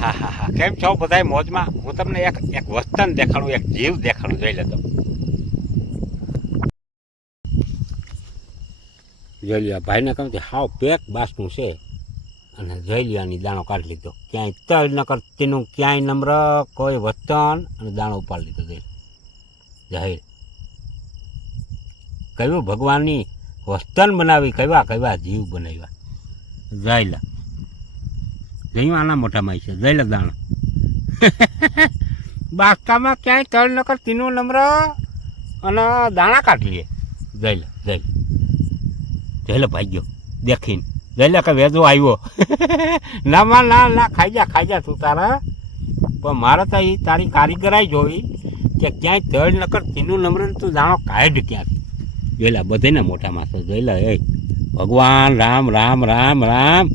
હા હા હા કેમ છો બધાય મોજમાં? હું તમને એક એક વસ્તન દેખાડું, એક જીવ દેખાડું, જોઈ લેતો. જોઈ લ્યો ભાઈને કહું કે હાવ પેક બાસનું છે અને જોઈ લ્યાની દાણો કાઢી લીધો. ક્યાંય તલ ન કરતીનું ક્યાંય નમ્ર કોઈ વસ્તન અને દાણો ઉપાડી લીધો. જોઈ જાહેર કયું ભગવાનની વસ્તન બનાવી, કયા કયા જીવ બનાવ્યા. જઈલા જયું આના મોટામાં છે. જઈલા દાણો બાસ્તામાં ક્યાંય તળ નકર તીનું નમ્ર અને દાણા કાઢી લે. જઈલા જઈલા ભાગ્યો દેખીને. જઈલા કે વેજો આવ્યો. ના ના ના ખાઈ જા તું તારા. પણ મારે તો એ તારી કારીગરાઈ જોઈ કે ક્યાંય તળ નકર તીનું નમ્ર તું દાણો કાઢ ક્યાંથી. જોઈલા બધાને મોટા માણસો. જોઈલા એ ભગવાન રામ રામ રામ રામ.